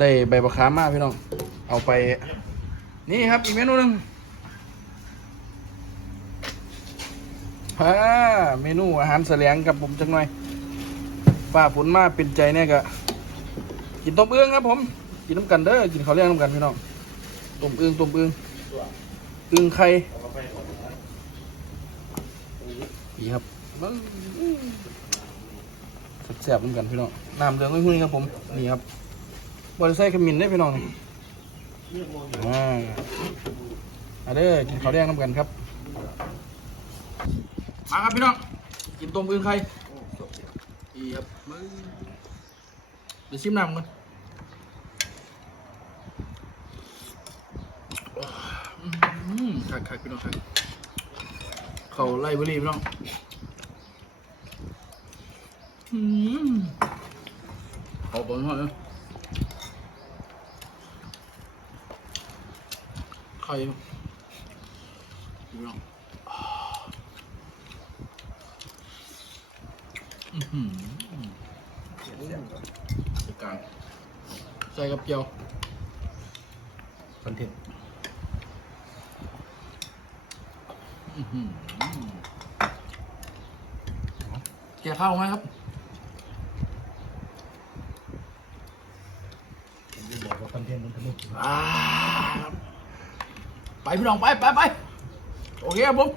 ได้ใบบักขามมาพี่น้อง เอาไป นี่ครับอีกเมนูหนึ่งฮ่าเมนูอาหารแสลงกับผมจังหน่อยฝ้าฝนมาเป็นใจเนี่ยก็กินต้มเอื้องครับ ผมกินน้ำกันเด้อกินข้าวเลี้ยงน้ำกันพี่น้องต้มเอื้องต้มเอื้องเอื้องไข่ดีครับแซ่บๆเหมือนกันพี่น้องน้ำเดือดหุ้ยๆครับผมนี่ครับ บริไซขมิ้นได้พี่น้องอ่าเอาเด้อกินข้าวเลี้ยงน้ำกันครับ มาครับพี่น้องกินต้มอึ่งไข่ดีครับมึงเดี๋ยวชิมน้ำกันอืมคักคักพี่น้องคักเขาไล่บุรีพี่น้องอืมเขาบอลหน่อยนะ ไข่ครับพี่น้องอือหือใส่กลางใส่กับเจียวคอนเทนต์อือหือแกะข้าวไหมครับ ผมจะบอกว่าคอนเทนต์มันทำให้กินอ่า ไปพี่น้องไปไปไปโอเคครับผม